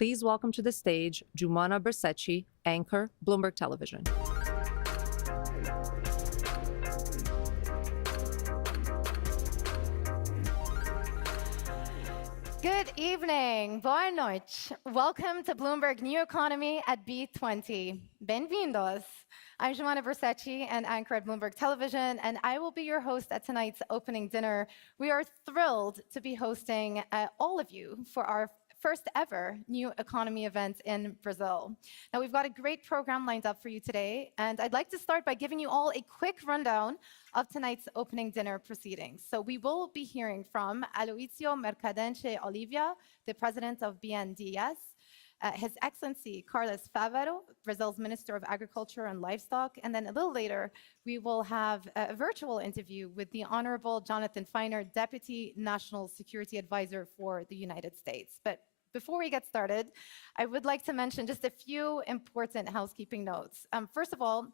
Please welcome to the stage Jumana Bersetchi, anchor, Bloomberg Television. Good evening, boa noite. Welcome to Bloomberg New Economy at B20. Bem-vindos. I'm Jumana Bersetchi, and anchor at Bloomberg Television, and I will be your host at tonight's opening dinner. We are thrilled to be hosting all of you for our first ever New Economy event in Brazil. Now, we've got a great program lined up for you today, and I'd like to start by giving you all a quick rundown of tonight's opening dinner proceedings. So we will be hearing from Aloysio Mercadante Olivia, the president of BNDES, His Excellency Carlos Favaro, Brazil's Minister of Agriculture and Livestock, and then a little later, we will have a virtual interview with the Honorable Jonathan Feiner, Deputy National Security Advisor for the United States. But before we get started, I would like to mention just a few important housekeeping notes. First of all,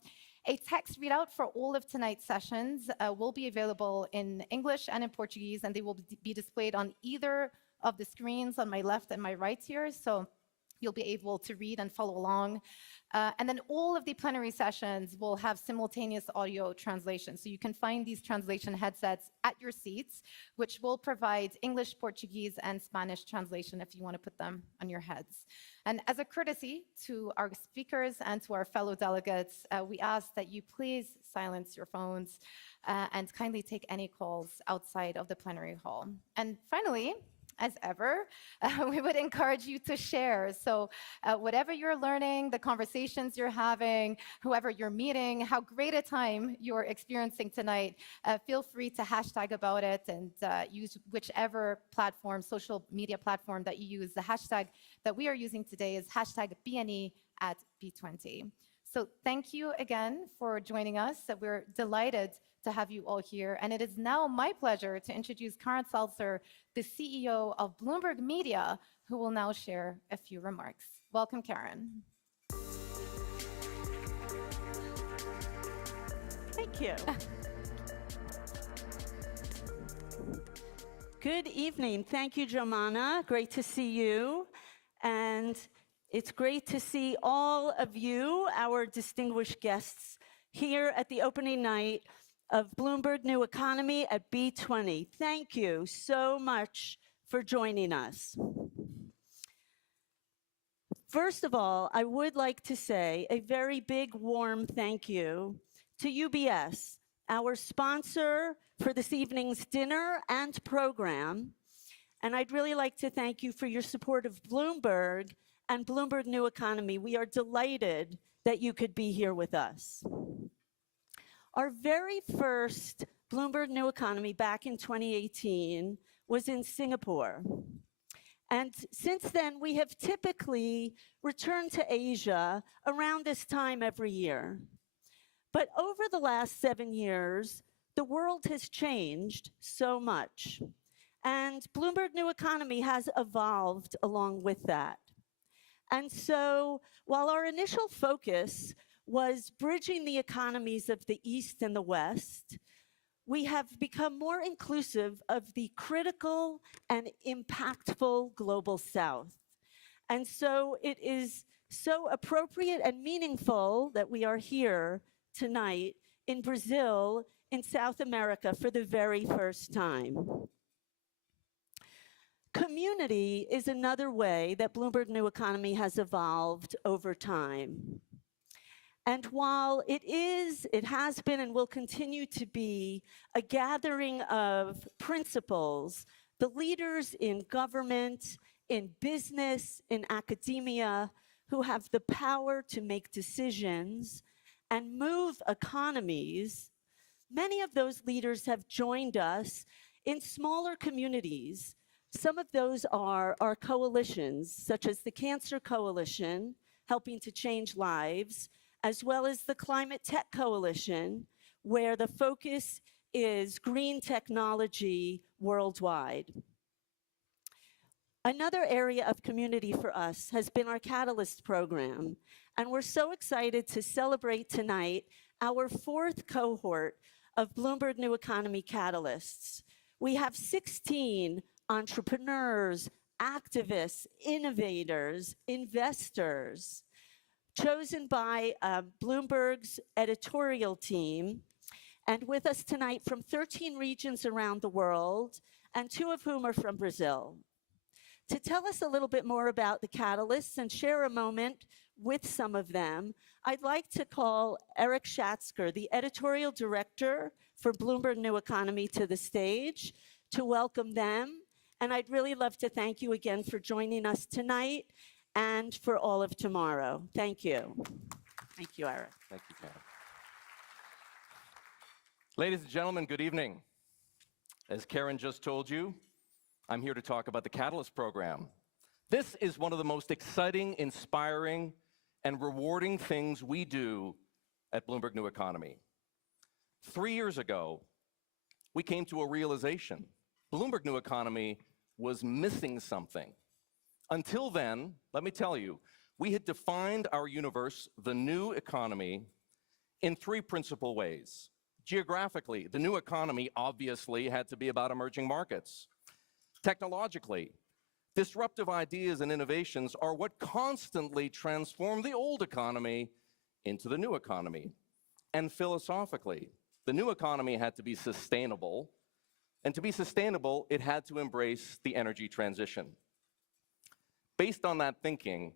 a text readout for all of tonight's sessions will be available in English and in Portuguese, and they will be displayed on either of the screens on my left and my right here. So you'll be able to read and follow along. And then all of the plenary sessions will have simultaneous audio translation. So you can find these translation headsets at your seats, which will provide English, Portuguese, and Spanish translation if you want to put them on your heads. And as a courtesy to our speakers and to our fellow delegates, we ask that you please silence your phones and kindly take any calls outside of the plenary hall. And finally, as ever, we would encourage you to share. So whatever you're learning, the conversations you're having, whoever you're meeting, how great a time you're experiencing tonight, feel free to hashtag about it and use whichever platform, social media platform that you use. The hashtag that we are using today is hashtag BNE at B20. So thank you again for joining us. We're delighted to have you all here. And it is now my pleasure to introduce Karen Seltzer, the CEO of Bloomberg Media, who will now share a few remarks. Welcome, Karen. Thank you. Good evening. Thank you, Jumana. Great to see you. And it's great to see all of you, our distinguished guests, here at the opening night of Bloomberg New Economy at B20. Thank you so much for joining us. First of all, I would like to say a very big, warm thank you to UBS, our sponsor for this evening's dinner and program. And I'd really like to thank you for your support of Bloomberg and Bloomberg New Economy. We are delighted that you could be here with us. Our very first Bloomberg New Economy back in 2018 was in Singapore. And since then, we have typically returned to Asia around this time every year. But over the last 7 years, the world has changed so much. And Bloomberg New Economy has evolved along with that. And so while our initial focus was bridging the economies of the East and the West, we have become more inclusive of the critical and impactful global South. And so it is so appropriate and meaningful that we are here tonight in Brazil, in South America, for the very first time. Community is another way that Bloomberg New Economy has evolved over time. And while it has been and will continue to be a gathering of principles, the leaders in government, in business, in academia, who have the power to make decisions and move economies, many of those leaders have joined us in smaller communities. Some of those are our coalitions, such as the Cancer Coalition, helping to change lives, as well as the Climate Tech Coalition, where the focus is green technology worldwide. Another area of community for us has been our Catalyst program, and we're so excited to celebrate tonight our 4th cohort of Bloomberg New Economy Catalysts. We have 16 entrepreneurs, activists, innovators, investors, chosen by Bloomberg's editorial team, and with us tonight from 13 regions around the world, and 2 of whom are from Brazil. To tell us a little bit more about the catalysts and share a moment with some of them, I'd like to call Eric Schatzker, the editorial director for Bloomberg New Economy, to the stage to welcome them. And I'd really love to thank you again for joining us tonight and for all of tomorrow. Thank you. Thank you, Eric. Thank you, Karen. Ladies and gentlemen, good evening. As Karen just told you, I'm here to talk about the Catalyst program. This is one of the most exciting, inspiring, and rewarding things we do at Bloomberg New Economy. 3 years ago, we came to a realization. Bloomberg New Economy was missing something. Until then, let me tell you, we had defined our universe, the new economy, in 3 principal ways. Geographically, the new economy obviously had to be about emerging markets. Technologically, disruptive ideas and innovations are what constantly transform the old economy into the new economy. And philosophically, the new economy had to be sustainable, and to be sustainable, it had to embrace the energy transition. Based on that thinking,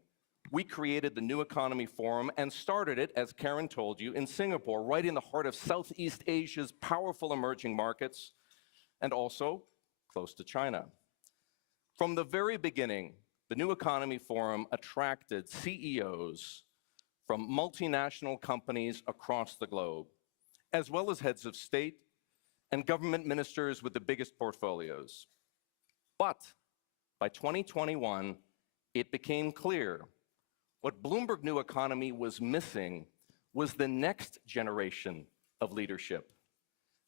we created the New Economy Forum and started it, as Karen told you, in Singapore, right in the heart of Southeast Asia's powerful emerging markets, and also close to China. From the very beginning, the New Economy Forum attracted CEOs from multinational companies across the globe, as well as heads of state and government ministers with the biggest portfolios. But by 2021, it became clear what Bloomberg New Economy was missing was the next generation of leadership.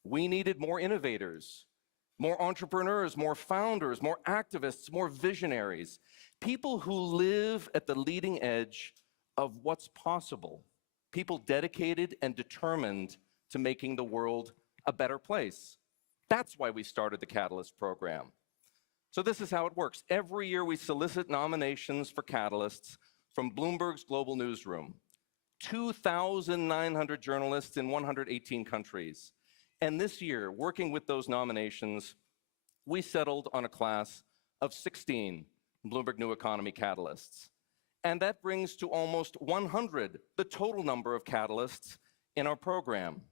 We needed more innovators, more entrepreneurs, more founders, more activists, more visionaries, people who live at the leading edge of what's possible, people dedicated and determined to making the world a better place. That's why we started the Catalyst program. So this is how it works. Every year we solicit nominations for Catalysts from Bloomberg's global newsroom, 2,900 journalists in 118 countries. And this year, working with those nominations, we settled on a class of 16 Bloomberg New Economy Catalysts. And that brings to almost 100 the total number of Catalysts in our program.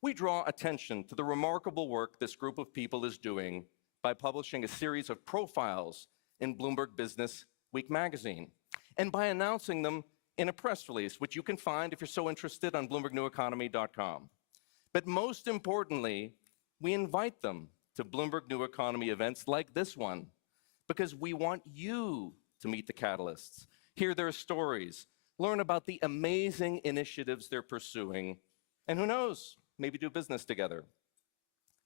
We draw attention to the remarkable work this group of people is doing by publishing a series of profiles in Bloomberg Business Week magazine, and by announcing them in a press release, which you can find if you're so interested on BloombergNewEconomy.com. But most importantly, we invite them to Bloomberg New Economy events like this one, because we want you to meet the Catalysts, hear their stories, learn about the amazing initiatives they're pursuing, and who knows, maybe do business together.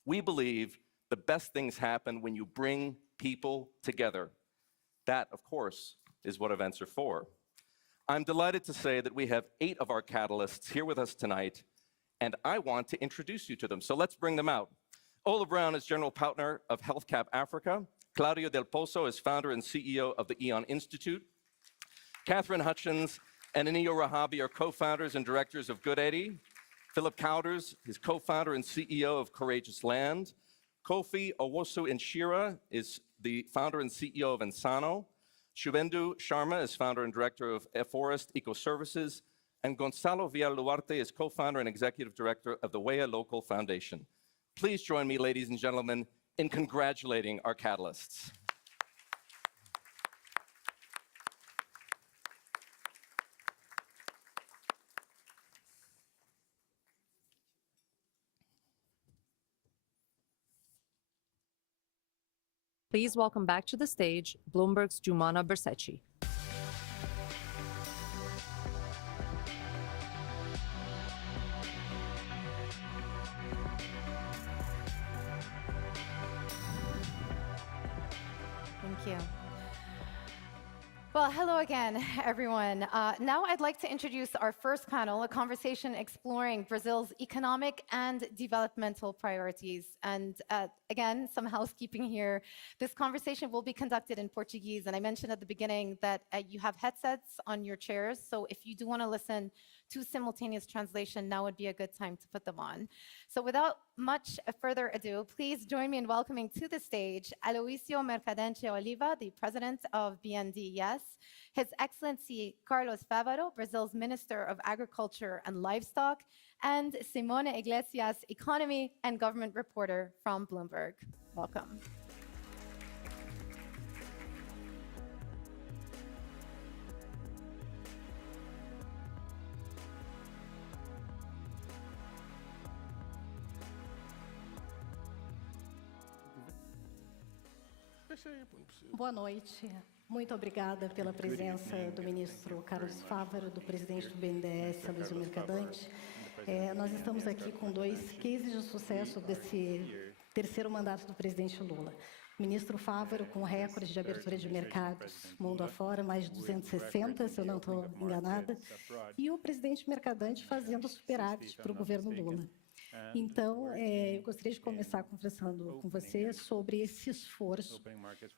We believe the best things happen when you bring people together. That, of course, is what events are for. I'm delighted to say that we have 8 of our Catalysts here with us tonight, and I want to introduce you to them. So let's bring them out. Ola Brown is General Partner of HealthCap Africa. Claudio Del Pozo is founder and CEO of the Eon Institute. Catherine Hutchins and Anio Rahabi are co-founders and directors of GoodEddie. Philip Cowders is co-founder and CEO of Courageous Land. Kofi Owosu-Nshira is the founder and CEO of Ensano. Shubendu Sharma is founder and director of Forest Ecoservices. And Gonzalo Villar-Luarte is co-founder and executive director of the Weah Local Foundation. Please join me, ladies and gentlemen, in congratulating our Catalysts. Please welcome back to the stage Bloomberg's Jumana Bercetci. Thank you. Well, hello again, everyone. Now I'd like to introduce our first panel, a conversation exploring Brazil's economic and developmental priorities. And again, some housekeeping here. This conversation will be conducted in Portuguese, and I mentioned at the beginning that you have headsets on your chairs, so if you do want to listen to simultaneous translation, now would be a good time to put them on. So without much further ado, please join me in welcoming to the stage Aloísio Mercadante Oliva, the president of BNDES, His Excellency Carlos Favaro, Brazil's Minister of Agriculture and Livestock, and Simone Iglesias, economy and government reporter from Bloomberg. Welcome. Boa noite. Muito obrigada pela presença do ministro Carlos Favaro, do presidente do BNDES, Aloísio Mercadante. Nós estamos aqui com dois cases de sucesso desse terceiro mandato do presidente Lula. O ministro Favaro com recorde de abertura de mercados mundo afora, mais de 260, se eu não estou enganada, e o presidente Mercadante fazendo superávit para o governo Lula. Então, eu gostaria de começar conversando com você sobre esse esforço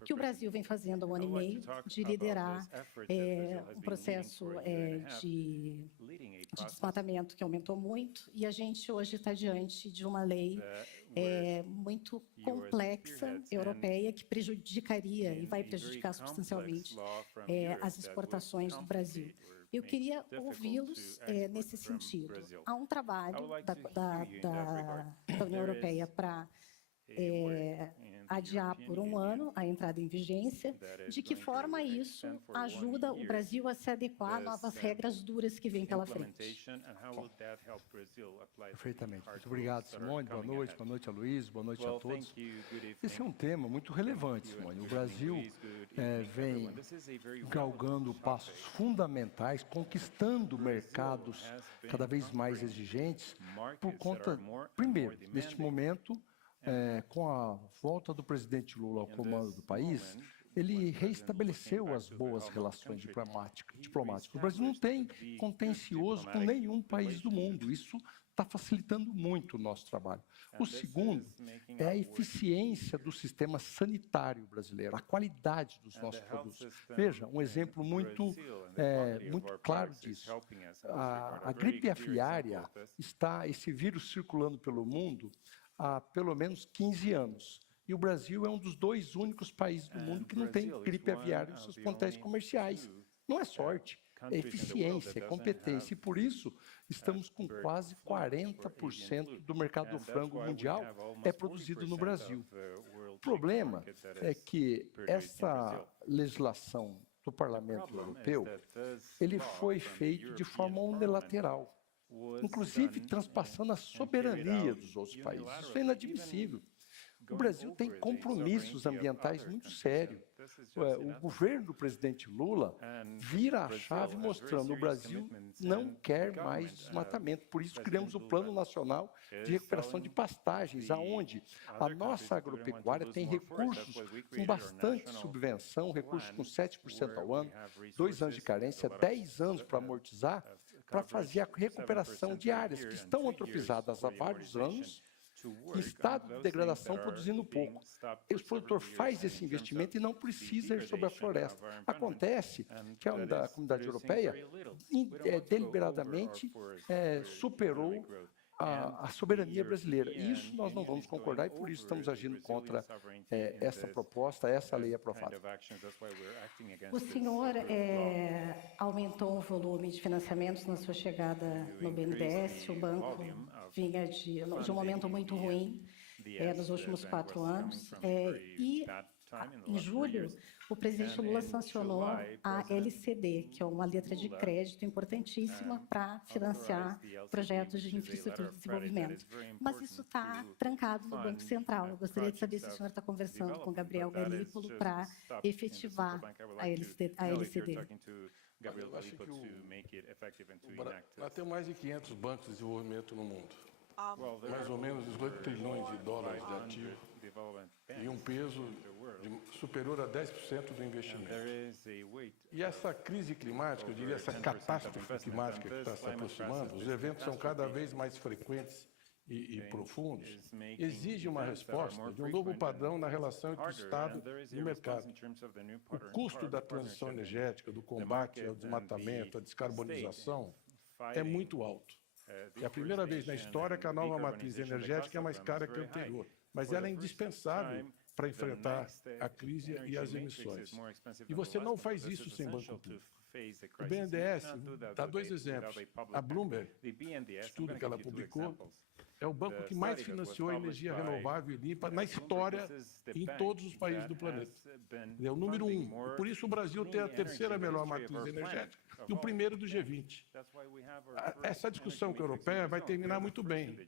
que o Brasil vem fazendo há um ano e meio de liderar um processo de desmatamento que aumentou muito, e a gente hoje está diante de uma lei muito complexa, europeia, que prejudicaria e vai prejudicar substancialmente as exportações do Brasil. Eu queria ouvi-los nesse sentido. Há um trabalho da União Europeia para adiar por um ano a entrada em vigência. De que forma isso ajuda o Brasil a se adequar a novas regras duras que vêm pela frente? Perfeitamente. Muito obrigado, Simone. Boa noite, Aloísio. Boa noite a todos. Esse é um tema muito relevante, Simone. O Brasil vem galgando passos fundamentais, conquistando mercados cada vez mais exigentes, por conta, primeiro, neste momento, com a volta do presidente Lula ao comando do país, ele reestabeleceu as boas relações diplomáticas. O Brasil não tem contencioso com nenhum país do mundo. Isso está facilitando muito o nosso trabalho. O segundo é a eficiência do sistema sanitário brasileiro, a qualidade dos nossos produtos. Veja, um exemplo muito claro disso. A gripe aviária esse vírus circulando pelo mundo há pelo menos 15 anos. E o Brasil é um dos dois únicos países do mundo que não tem gripe aviária nos seus plantéis comerciais. Não é sorte, é eficiência, é competência. E por isso, estamos com quase 40% do mercado do frango mundial produzido no Brasil. O problema é que essa legislação do Parlamento Europeu, ele foi feito de forma unilateral, inclusive transpassando a soberania dos outros países. Isso é inadmissível. O Brasil tem compromissos ambientais muito sérios. O governo do presidente Lula vira a chave mostrando que o Brasil não quer mais desmatamento. Por isso, criamos o Plano Nacional de Recuperação de Pastagens, onde a nossa agropecuária tem recursos com bastante subvenção, recursos com 7% ao ano, 2 anos de carência, 10 anos para amortizar, para fazer a recuperação de áreas que estão antropizadas há vários anos, em estado de degradação, produzindo pouco. E o produtor faz esse investimento e não precisa ir sobre a floresta. Acontece que a comunidade europeia deliberadamente superou a soberania brasileira. Isso nós não vamos concordar e por isso estamos agindo contra essa proposta, essa lei aprovada. O senhor aumentou o volume de financiamentos na sua chegada no BNDES. O banco vinha de um momento muito ruim nos últimos 4 anos. E em julho, o presidente Lula sancionou a LCD, que é uma letra de crédito importantíssima para financiar projetos de infraestrutura de desenvolvimento. Mas isso está trancado no Banco Central. Eu gostaria de saber se o senhor está conversando com Gabriel Garípolo para efetivar a LCD. Eu acho que nós temos mais de 500 bancos de desenvolvimento no mundo. Mais ou menos 18 trilhões de dólares de ativo. e um peso superior a 10% do investimento. E essa crise climática, eu diria essa catástrofe climática que está se aproximando, os eventos são cada vez mais frequentes e profundos, exige uma resposta de um novo padrão na relação entre o Estado e o mercado. O custo da transição energética, do combate ao desmatamento, à descarbonização, é muito alto. É a primeira vez na história que a nova matriz energética é mais cara que a anterior, mas ela é indispensável para enfrentar a crise e as emissões. E você não faz isso sem banco público. O BNDES dá dois exemplos. A Bloomberg, estudo que ela publicou, é o banco que mais financiou a energia renovável e limpa na história em todos os países do planeta. É o número 1. E por isso o Brasil tem a terceira melhor matriz energética e o primeiro do G20. Essa discussão europeia vai terminar muito bem.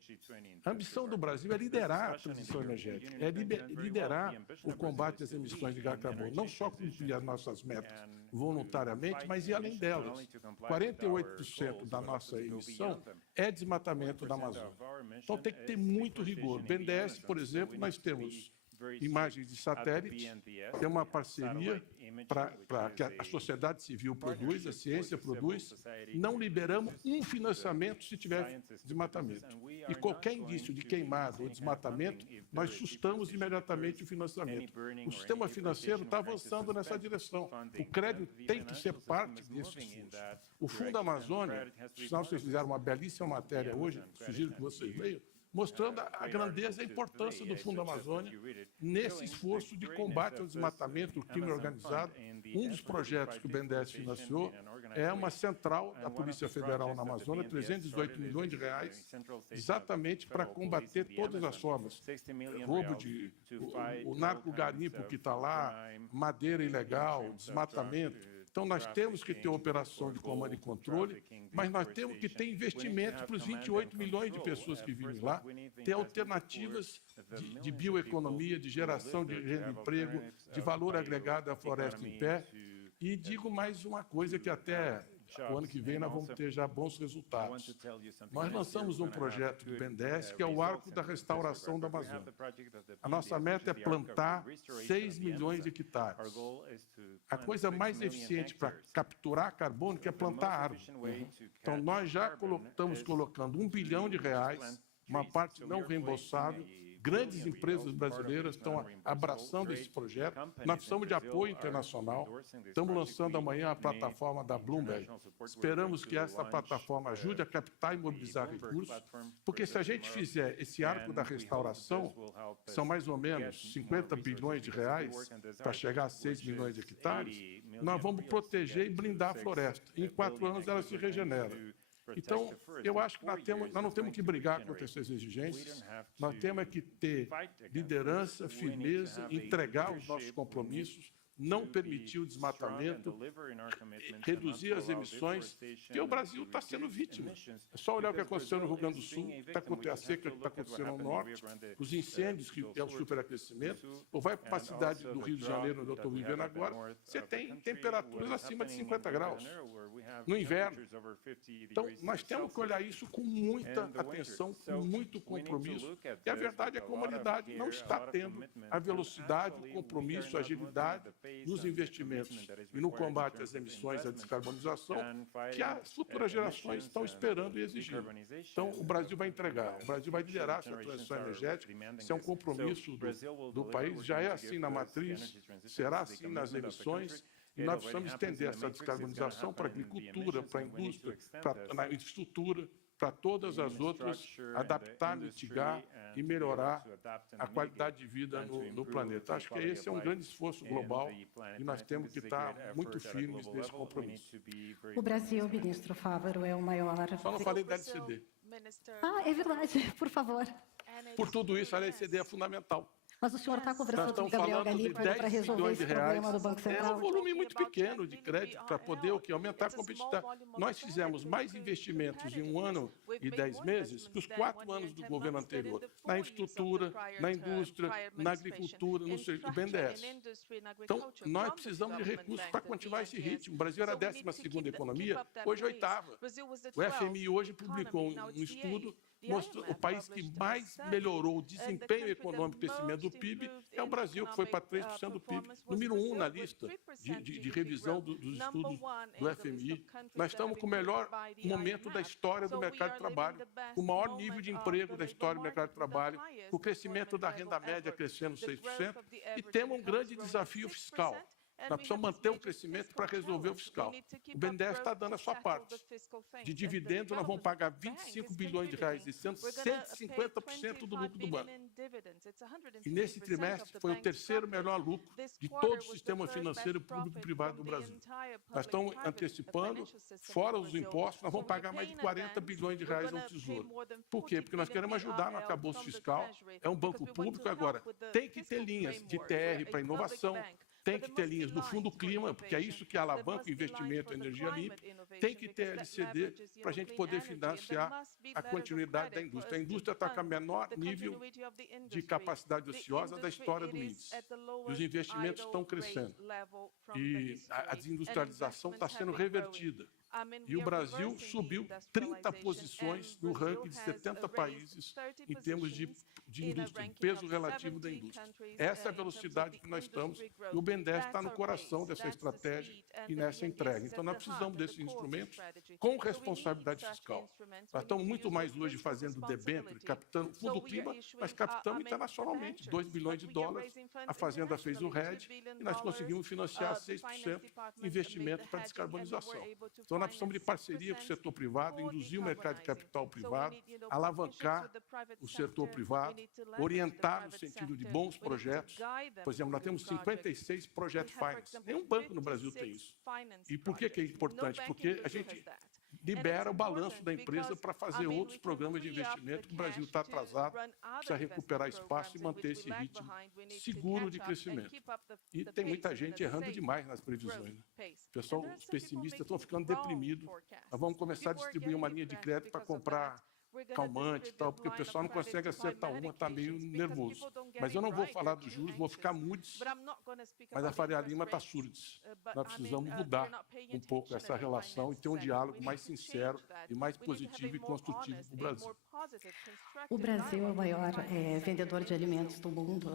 A ambição do Brasil é liderar a transição energética, é liderar o combate às emissões de gás carbono, não só cumprir as nossas metas voluntariamente, mas ir além delas. 48% da nossa emissão é desmatamento da Amazônia. Então tem que ter muito rigor. BNDES, por exemplo, nós temos imagens de satélite, tem uma parceria para que a sociedade civil produz, a ciência produz, não liberamos um financiamento se tiver desmatamento. E qualquer indício de queimado ou desmatamento, nós sustamos imediatamente o financiamento. O sistema financeiro está avançando nessa direção. O crédito tem que ser parte desses fundos. O Fundo Amazônia, senão vocês fizeram uma belíssima matéria hoje, sugiro que vocês leiam, mostrando a grandeza e a importância do Fundo Amazônia nesse esforço de combate ao desmatamento, o crime organizado. Um dos projetos que o BNDES financiou é uma central da Polícia Federal na Amazônia, 318 milhões de reais, exatamente para combater todas as formas. Roubo de... o narco-garimpo que está lá, madeira ilegal, desmatamento. Então, nós temos que ter operação de comando e controle, mas nós temos que ter investimento para os 28 milhões de pessoas que vivem lá, ter alternativas de bioeconomia, de geração de renda e emprego, de valor agregado à floresta em pé. E digo mais uma coisa que até o ano que vem nós vamos ter já bons resultados. Nós lançamos um projeto do BNDES que é o Arco da Restauração da Amazônia. A nossa meta é plantar 6 milhões de hectares. A coisa mais eficiente para capturar carbono é plantar árvore. Então, nós já estamos colocando R$1 bilhão, uma parte não reembolsável. Grandes empresas brasileiras estão abraçando esse projeto. Nós precisamos de apoio internacional. Estamos lançando amanhã a plataforma da Bloomberg. Esperamos que essa plataforma ajude a captar e mobilizar recursos, porque se a gente fizer esse arco da restauração, são mais ou menos 50 bilhões de reais para chegar a 6 milhões de hectares, nós vamos proteger e blindar a floresta. Em 4 anos ela se regenera. Então, eu acho que nós não temos que brigar contra essas exigências, nós temos que ter liderança, firmeza, entregar os nossos compromissos, não permitir o desmatamento, reduzir as emissões, porque o Brasil está sendo vítima. É só olhar o que aconteceu no Rio Grande do Sul, a seca que está acontecendo no norte, os incêndios, que é o superaquecimento, ou vai para a cidade do Rio de Janeiro, onde eu estou vivendo agora, você tem temperaturas acima de 50 graus no inverno. Então, nós temos que olhar isso com muita atenção, com muito compromisso, e a verdade é que a humanidade não está tendo a velocidade, o compromisso, a agilidade nos investimentos e no combate às emissões e à descarbonização que as futuras gerações estão esperando e exigindo. Então, o Brasil vai entregar, o Brasil vai liderar essa transição energética, isso é um compromisso do país, já é assim na matriz, será assim nas emissões, e nós precisamos estender essa descarbonização para a agricultura, para a indústria, para a infraestrutura, para todas as outras, adaptar, mitigar e melhorar a qualidade de vida no planeta. Acho que esse é um grande esforço global e nós temos que estar muito firmes nesse compromisso. O Brasil, ministro Fávaro, é o maior... Só não falei da LCD. Ah, é verdade, por favor. Por tudo isso, a LCD é fundamental. Mas o senhor está Nós conversando com o estamos Gabriel falando de Galípolo para 10 resolver bilhões de esse reais. problema do Banco É Central? um volume muito pequeno de crédito para poder aumentar a competitividade. Nós fizemos mais investimentos em 1 ano e 10 meses que os 4 anos do governo anterior, na infraestrutura, na indústria, na agricultura, no BNDES. Então, nós precisamos de recursos para continuar esse ritmo. O Brasil era a 12ª economia, hoje 8ª. O FMI hoje publicou um estudo o país que mais melhorou o desempenho econômico e crescimento do PIB é o Brasil, que foi para 3% do PIB. Número 1 na lista de revisão dos estudos do FMI. Nós estamos com o melhor momento da história do mercado de trabalho, com o maior nível de emprego da história do mercado de trabalho, com o crescimento da renda média crescendo 6%, e temos um grande desafio fiscal. Nós precisamos manter o crescimento para resolver o fiscal. O BNDES está dando a sua parte. De dividendos, nós vamos pagar 25 bilhões de reais esse ano, 150% do lucro do banco. E nesse trimestre foi o terceiro melhor lucro de todo o sistema financeiro público e privado do Brasil. Nós estamos antecipando, fora os impostos, nós vamos pagar mais de 40 bilhões de reais ao Tesouro. Por quê? Porque nós queremos ajudar no arcabouço fiscal, é um banco público agora. Tem que ter linhas de TR para inovação, tem que ter linhas do Fundo Clima, porque é isso que alavanca o investimento em energia limpa, tem que ter LCD para a gente poder financiar a continuidade da indústria. A indústria está com o menor nível de capacidade ociosa da história do índice. E os investimentos estão crescendo. E a desindustrialização está sendo revertida. E o Brasil subiu 30 posições no ranking de 70 países em termos de indústria, peso relativo da indústria. Essa é a velocidade que nós estamos, e o BNDES está no coração dessa estratégia e nessa entrega. Então, nós precisamos desses instrumentos com responsabilidade fiscal. Nós estamos muito mais hoje fazendo debênture, captando fundo clima, mas captamos internacionalmente, 2 bilhões de dólares. A Fazenda fez o RED e nós conseguimos financiar 6% investimento para descarbonização. Então, nós precisamos de parceria com o setor privado, induzir o mercado de capital privado, alavancar o setor privado, orientar no sentido de bons projetos. Por exemplo, nós temos 56 Project Finance. Nenhum banco no Brasil tem isso. E por que é importante? Porque a gente libera o balanço da empresa para fazer outros programas de investimento, que o Brasil está atrasado, precisa recuperar espaço e manter esse ritmo seguro de crescimento. E tem muita gente errando demais nas previsões. Né? Pessoal, os pessimistas estão ficando deprimidos. Nós vamos começar a distribuir uma linha de crédito para comprar calmante e tal, porque o pessoal não consegue acertar uma, está meio nervoso. Mas eu não vou falar dos juros, vou ficar mudos, mas a Faria Lima está surdes. Nós precisamos mudar um pouco essa relação e ter um diálogo mais sincero e mais positivo e construtivo para o Brasil. O Brasil é o maior vendedor de alimentos do mundo,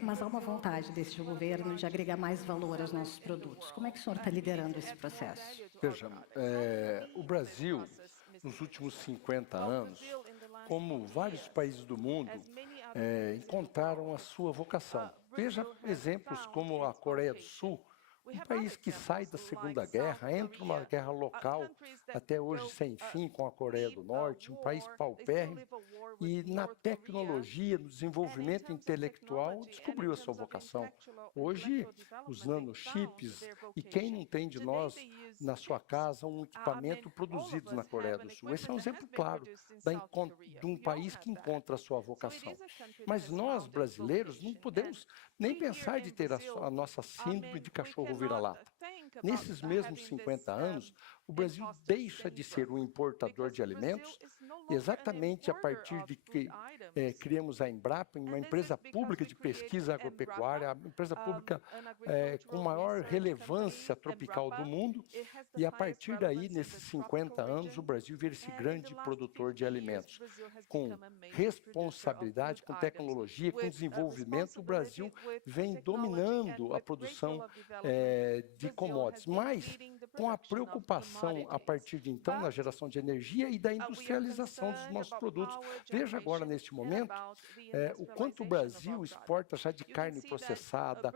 mas há uma vontade deste governo de agregar mais valor aos nossos produtos. Como é que o senhor está liderando esse processo? Veja, o Brasil, nos últimos 50 anos, como vários países do mundo, encontraram a sua vocação. Veja exemplos como a Coreia do Sul, um país que sai da Segunda Guerra, entra numa guerra local, até hoje sem fim, com a Coreia do Norte, um país paupérrimo, e na tecnologia, no desenvolvimento intelectual, descobriu a sua vocação. Hoje, os nanochips, e quem não tem de nós na sua casa um equipamento produzido na Coreia do Sul? Esse é um exemplo claro de um país que encontra a sua vocação. Mas nós, brasileiros, não podemos nem pensar de ter a nossa síndrome de cachorro vira-lata. Nesses mesmos 50 anos, o Brasil deixa de ser um importador de alimentos, exatamente a partir de que criamos a Embrapa, uma empresa pública de pesquisa agropecuária, a empresa pública com maior relevância tropical do mundo, e a partir daí, nesses 50 anos, o Brasil vira esse grande produtor de alimentos. Com responsabilidade, com tecnologia, com desenvolvimento, o Brasil vem dominando a produção de commodities, mas com a preocupação, a partir de então, na geração de energia e da industrialização dos nossos produtos. Veja agora, neste momento, o quanto o Brasil exporta já de carne processada,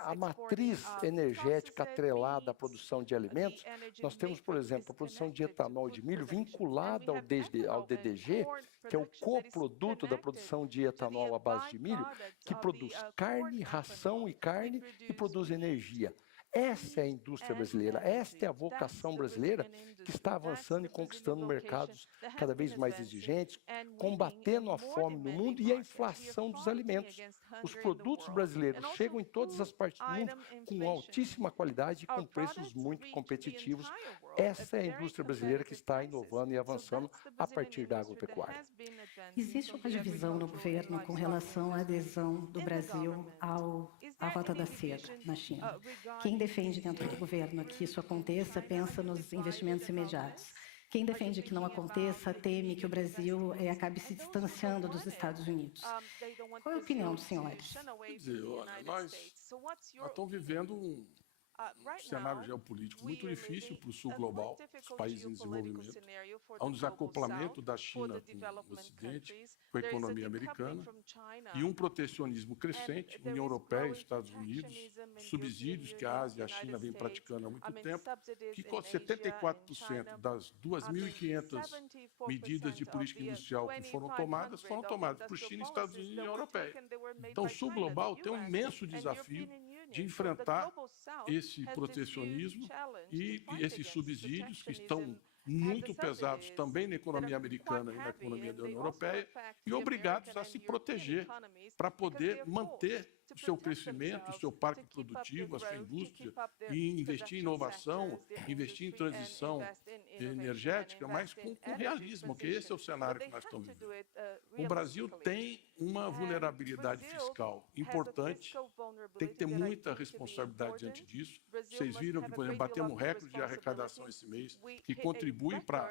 a matriz energética atrelada à produção de alimentos. Nós temos, por exemplo, a produção de etanol de milho vinculada ao DDG, que é o coproduto da produção de etanol à base de milho, que produz carne, ração e carne e produz energia. Essa é a indústria brasileira, esta é a vocação brasileira que está avançando e conquistando mercados cada vez mais exigentes, combatendo a fome no mundo e a inflação dos alimentos. Os produtos brasileiros chegam em todas as partes do mundo com altíssima qualidade e com preços muito competitivos. Essa é a indústria brasileira que está inovando e avançando a partir da agropecuária. Existe uma divisão no governo com relação à adesão do Brasil à Rota da Seda na China. Quem defende dentro do governo que isso aconteça pensa nos investimentos imediatos. Quem defende que não aconteça teme que o Brasil acabe se distanciando dos Estados Unidos. Qual é a opinião dos senhores? Quer dizer, olha, nós estamos vivendo um cenário geopolítico muito difícil para o sul global, os países em desenvolvimento. Há um desacoplamento da China com o Ocidente, com a economia americana, e um protecionismo crescente, União Europeia e Estados Unidos, subsídios que a Ásia e a China vêm praticando há muito tempo, que com 74% das 2.500 medidas de política industrial que foram tomadas por China, Estados Unidos e União Europeia. Então, o sul global tem um imenso desafio de enfrentar esse protecionismo e esses subsídios que estão muito pesados também na economia americana e na economia da União Europeia e obrigados a se proteger para poder manter o seu crescimento, o seu parque produtivo, a sua indústria, e investir em inovação, investir em transição energética, mas com realismo, que esse é o cenário que nós estamos vivendo. O Brasil tem uma vulnerabilidade fiscal importante, tem que ter muita responsabilidade diante disso. Vocês viram que, por exemplo, batemos um recorde de arrecadação esse mês, que contribui para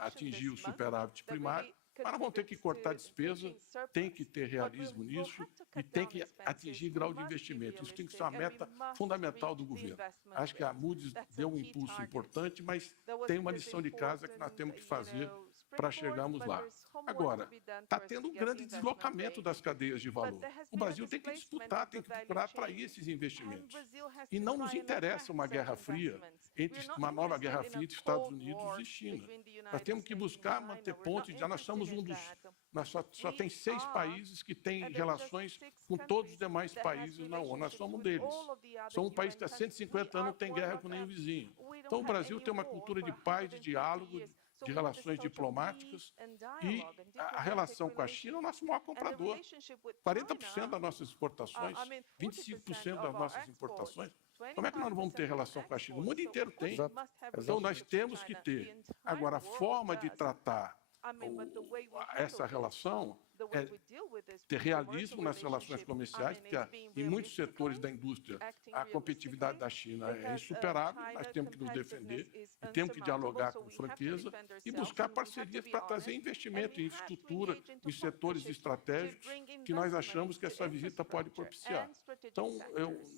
atingir o superávit primário, mas nós vamos ter que cortar despesa, tem que ter realismo nisso e tem que atingir grau de investimento. Isso tem que ser uma meta fundamental do governo. Acho que a Moody's deu um impulso importante, mas tem uma lição de casa que nós temos que fazer para chegarmos lá. Agora, está tendo um grande deslocamento das cadeias de valor. O Brasil tem que disputar, tem que procurar atrair esses investimentos. E não nos interessa uma guerra fria, uma nova guerra fria entre Estados Unidos e China. Nós temos que buscar manter pontos. Já nós somos nós só tem 6 países que têm relações com todos os demais países na ONU. Nós somos um deles. Somos um país que há 150 anos não tem guerra com nenhum vizinho. Então, o Brasil tem uma cultura de paz, de diálogo, de relações diplomáticas, e a relação com a China é o nosso maior comprador. 40% das nossas exportações, 25% das nossas importações. Como é que nós não vamos ter relação com a China? O mundo inteiro tem. Então, nós temos que ter. Agora, a forma de tratar essa relação é ter realismo nas relações comerciais, porque em muitos setores da indústria a competitividade da China é insuperável, nós temos que nos defender, e temos que dialogar com franqueza e buscar parcerias para trazer investimento em infraestrutura, em setores estratégicos que nós achamos que essa visita pode propiciar. Então,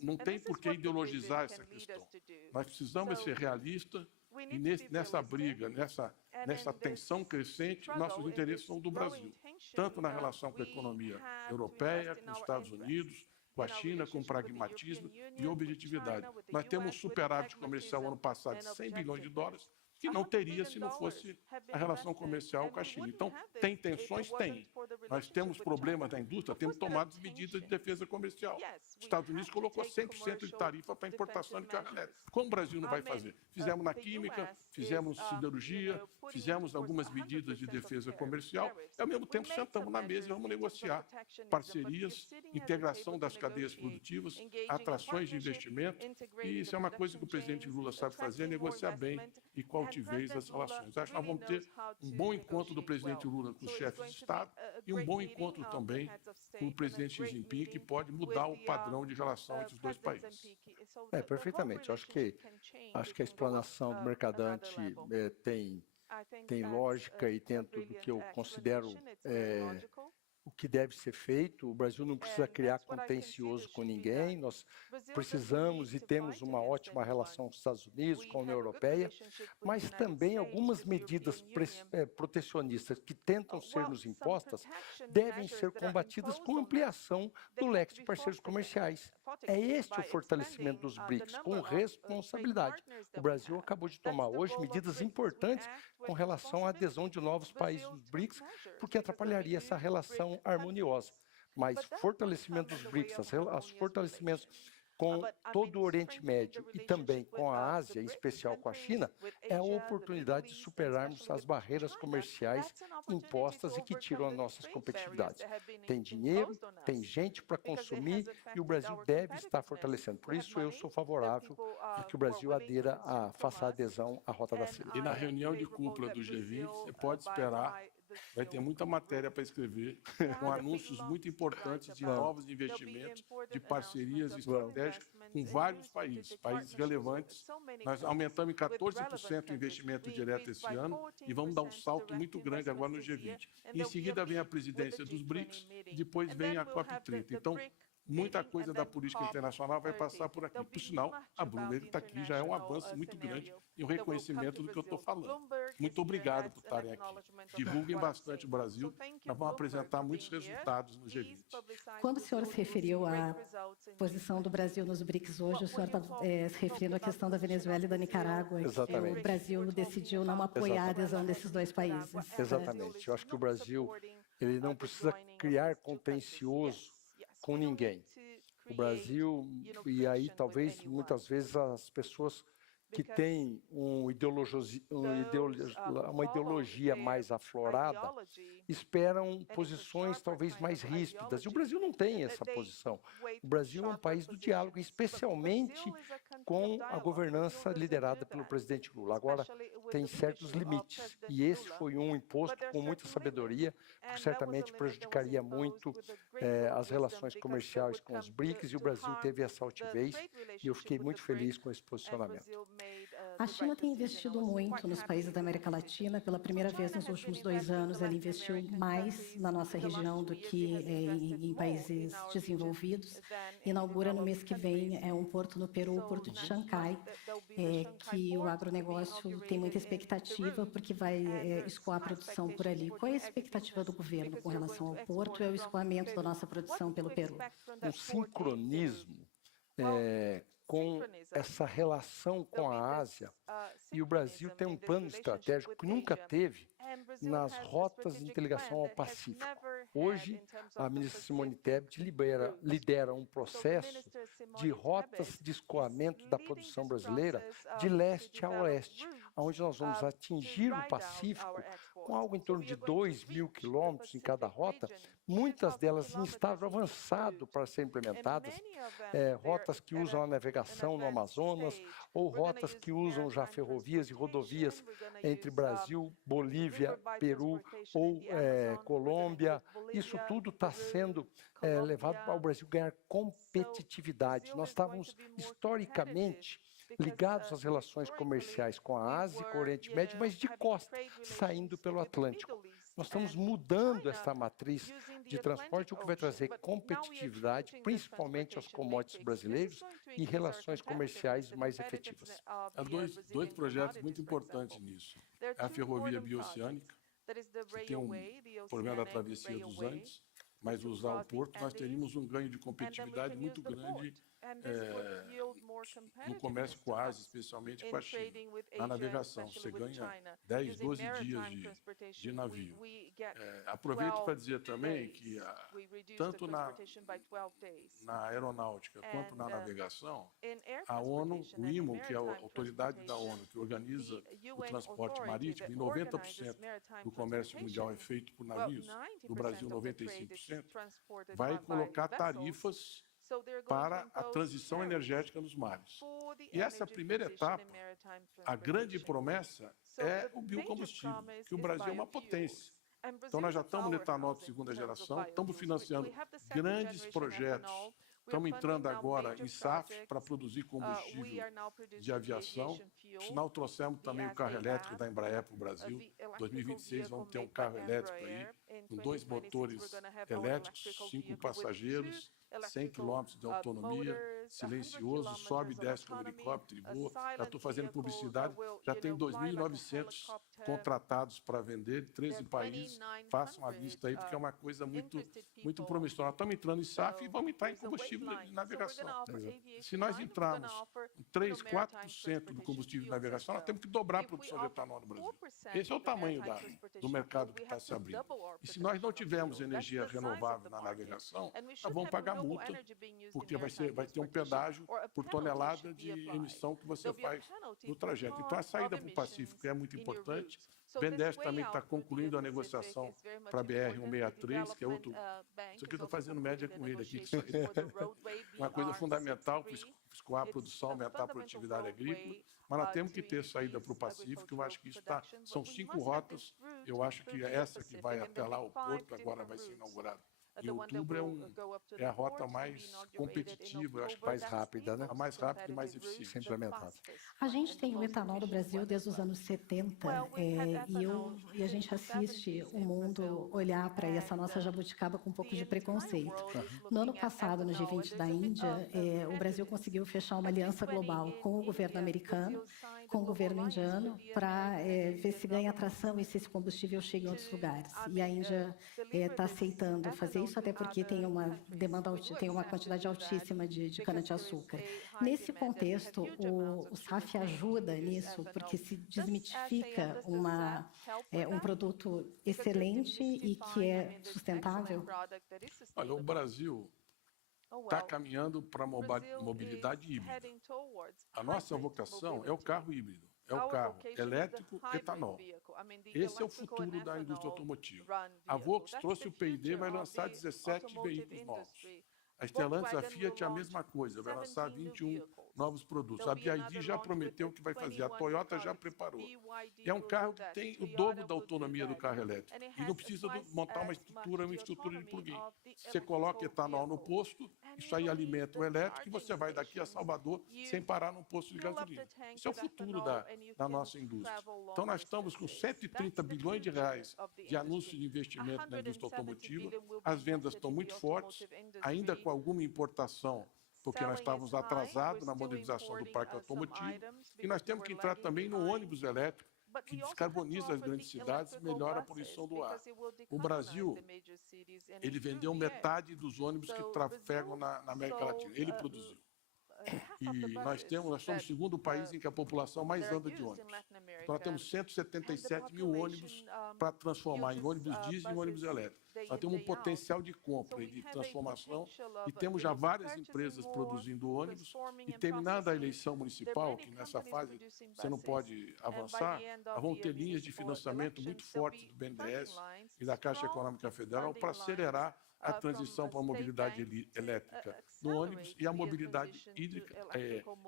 não tem por que ideologizar essa questão. Nós precisamos ser realistas e nessa briga, nessa tensão crescente, nossos interesses são do Brasil, tanto na relação com a economia europeia, com os Estados Unidos, com a China, com pragmatismo e objetividade. Nós temos um superávit comercial ano passado de 100 bilhões de dólares, que não teria se não fosse a relação comercial com a China. Então, tem tensões? Tem. Nós temos problemas na indústria, temos tomado medidas de defesa comercial. Os Estados Unidos colocou 100% de tarifa para importação de carro elétrico. Como o Brasil não vai fazer? Fizemos na química, fizemos siderurgia, fizemos algumas medidas de defesa comercial, e ao mesmo tempo sentamos na mesa e vamos negociar parcerias, integração das cadeias produtivas, atrações de investimento, e isso é uma coisa que o presidente Lula sabe fazer, negociar bem e cultivar as relações. Acho que nós vamos ter um bom encontro do presidente Lula com os chefes de Estado e um bom encontro também com o presidente Xi Jinping, que pode mudar o padrão de relação entre os dois países. Perfeitamente. Acho que a explanação do Mercadante tem lógica e dentro do que eu considero o que deve ser feito. O Brasil não precisa criar contencioso com ninguém, nós precisamos e temos uma ótima relação com os Estados Unidos, com a União Europeia, mas também algumas medidas protecionistas que tentam ser nos impostas devem ser combatidas com ampliação do leque de parceiros comerciais. É este o fortalecimento dos BRICS, com responsabilidade. O Brasil acabou de tomar hoje medidas importantes com relação à adesão de novos países dos BRICS, porque atrapalharia essa relação harmoniosa. Mas fortalecimento dos BRICS, os fortalecimentos com todo o Oriente Médio e também com a Ásia, em especial com a China, é a oportunidade de superarmos as barreiras comerciais impostas e que tiram as nossas competitividades. Tem dinheiro, tem gente para consumir e o Brasil deve estar fortalecendo. Por isso, eu sou favorável a que o Brasil faça adesão à Rota da Seda. E na reunião de cúpula do G20, você pode esperar vai ter muita matéria para escrever, com anúncios muito importantes de novos investimentos, de parcerias estratégicas com vários países relevantes. Nós aumentamos em 14% o investimento direto esse ano e vamos dar um salto muito grande agora no G20. Em seguida vem a presidência dos BRICS e depois vem a COP30. Então, muita coisa da política internacional vai passar por aqui. Por sinal, a Bloomberg está aqui, já é um avanço muito grande e um reconhecimento do que eu estou falando. Muito obrigado por estarem aqui. Divulguem bastante o Brasil, nós vamos apresentar muitos resultados no G20. Quando o senhor se referiu à posição do Brasil nos BRICS hoje, o senhor está se referindo à questão da Venezuela e da Nicarágua, Exatamente. que o Brasil decidiu não apoiar a adesão desses dois países. Exatamente. Eu acho que o Brasil ele não precisa criar contencioso com ninguém. O Brasil, e aí talvez muitas vezes as pessoas que têm uma ideologia mais aflorada esperam posições talvez mais ríspidas. E o Brasil não tem essa posição. O Brasil é um país do diálogo, especialmente com a governança liderada pelo presidente Lula. Agora, tem certos limites, e esse foi um imposto com muita sabedoria, porque certamente prejudicaria muito as relações comerciais com os BRICS, e o Brasil teve essa altivez, e eu fiquei muito feliz com esse posicionamento. A China tem investido muito nos países da América Latina. Pela primeira vez nos últimos 2 anos, ela investiu mais na nossa região do que em países desenvolvidos. Inaugura no mês que vem um porto no Peru, o Porto de Xangai, que o agronegócio tem muita expectativa, porque vai escoar a produção por ali. Qual é a expectativa do governo com relação ao porto e ao escoamento da nossa produção pelo Peru? Um sincronismo com essa relação com a Ásia, e o Brasil tem um plano estratégico que nunca teve nas rotas de interligação ao Pacífico. Hoje, a ministra Simone Tebet lidera um processo de rotas de escoamento da produção brasileira de leste a oeste, onde nós vamos atingir o Pacífico com algo em torno de 2.000 quilômetros em cada rota, muitas delas em estágio avançado para serem implementadas, rotas que usam a navegação no Amazonas, ou rotas que usam já ferrovias e rodovias entre Brasil, Bolívia, Peru ou Colômbia. Isso tudo está sendo levado para o Brasil ganhar competitividade. Nós estávamos historicamente ligados às relações comerciais com a Ásia e com o Oriente Médio, mas de costa, saindo pelo Atlântico. Nós estamos mudando essa matriz de transporte, o que vai trazer competitividade, principalmente aos commodities brasileiros, e relações comerciais mais efetivas. Há dois projetos muito importantes nisso. A ferrovia bioceânica, que tem um problema da travessia dos Andes, mas usar o porto, nós teríamos um ganho de competitividade muito grande no comércio com a Ásia, especialmente com a China. Na navegação, você ganha 10, 12 dias de navio. Aproveito para dizer também que, tanto na aeronáutica quanto na navegação, a ONU, o IMO, que é a autoridade da ONU que organiza o transporte marítimo, e 90% do comércio mundial é feito por navios, no Brasil 95%, vai colocar tarifas para a transição energética nos mares. E essa primeira etapa, a grande promessa é o biocombustível, que o Brasil é uma potência. Então, nós já estamos no etanol de segunda geração, estamos financiando grandes projetos, estamos entrando agora em SAF para produzir combustível de aviação. Por sinal, trouxemos também o carro elétrico da Embraer para o Brasil. Em 2026 vamos ter um carro elétrico aí, com 2 motores elétricos, 5 passageiros, 100 km de autonomia, silencioso, sobe e desce com o helicóptero e voa. Já estou fazendo publicidade, já tem 2.900 contratados para vender, 13 países. Façam a lista aí, porque é uma coisa muito promissora. Nós estamos entrando em SAF e vamos entrar em combustível de navegação. Se nós entrarmos em 3, 4% do combustível de navegação, nós temos que dobrar a produção de etanol no Brasil. Esse é o tamanho do mercado que está se abrindo. E se nós não tivermos energia renovável na navegação, nós vamos pagar multa, porque vai ter um pedágio por tonelada de emissão que você faz no trajeto. Então, a saída para o Pacífico é muito importante. O BNDES também está concluindo a negociação para a BR-163, que é outro... Isso aqui eu estou fazendo média com ele aqui. Uma coisa fundamental para escoar a produção, aumentar a produtividade agrícola. Mas nós temos que ter saída para o Pacífico. Eu acho que isso são 5 rotas. Eu acho que essa que vai até lá, o porto, agora vai ser inaugurado em outubro, é a rota mais competitiva, eu acho, Mais rápida, né? a mais rápida e mais eficiente. Ser implementada. A gente tem o etanol no Brasil desde os anos 70, e a gente assiste o mundo olhar para essa nossa jabuticaba com um pouco de preconceito. No ano passado, no G20 da Índia, o Brasil conseguiu fechar uma aliança global com o governo americano, com o governo indiano, para ver se ganha atração e se esse combustível chega em outros lugares. E a Índia está aceitando fazer isso, até porque tem uma demanda, tem uma quantidade altíssima de cana-de-açúcar. Nesse contexto, o SAF ajuda nisso, porque se desmitifica um produto excelente e que é sustentável. Olha, o Brasil está caminhando para a mobilidade híbrida. A nossa vocação é o carro híbrido, é o carro elétrico etanol. Esse é o futuro da indústria automotiva. A Volks trouxe o PID e vai lançar 17 veículos novos. A Stellantis, a Fiat, é a mesma coisa, vai lançar 21 novos produtos. A BYD já prometeu que vai fazer, a Toyota já preparou. É um carro que tem o dobro da autonomia do carro elétrico e não precisa montar uma estrutura de plug-in. Você coloca etanol no posto, isso aí alimenta o elétrico e você vai daqui a Salvador sem parar num posto de gasolina. Isso é o futuro da nossa indústria. Então, nós estamos com 130 bilhões de reais de anúncio de investimento na indústria automotiva. As vendas estão muito fortes, ainda com alguma importação, porque nós estávamos atrasados na modernização do parque automotivo, e nós temos que entrar também no ônibus elétrico, que descarboniza as grandes cidades e melhora a poluição do ar. O Brasil, ele vendeu metade dos ônibus que trafegam na América Latina, ele produziu. E nós somos o segundo país em que a população mais anda de ônibus. Então, nós temos 177 mil ônibus para transformar em ônibus diesel e em ônibus elétricos. Nós temos um potencial de compra e de transformação e temos já várias empresas produzindo ônibus. E terminada a eleição municipal, que nessa fase você não pode avançar, vão ter linhas de financiamento muito fortes do BNDES e da Caixa Econômica Federal para acelerar a transição para a mobilidade elétrica no ônibus, e a mobilidade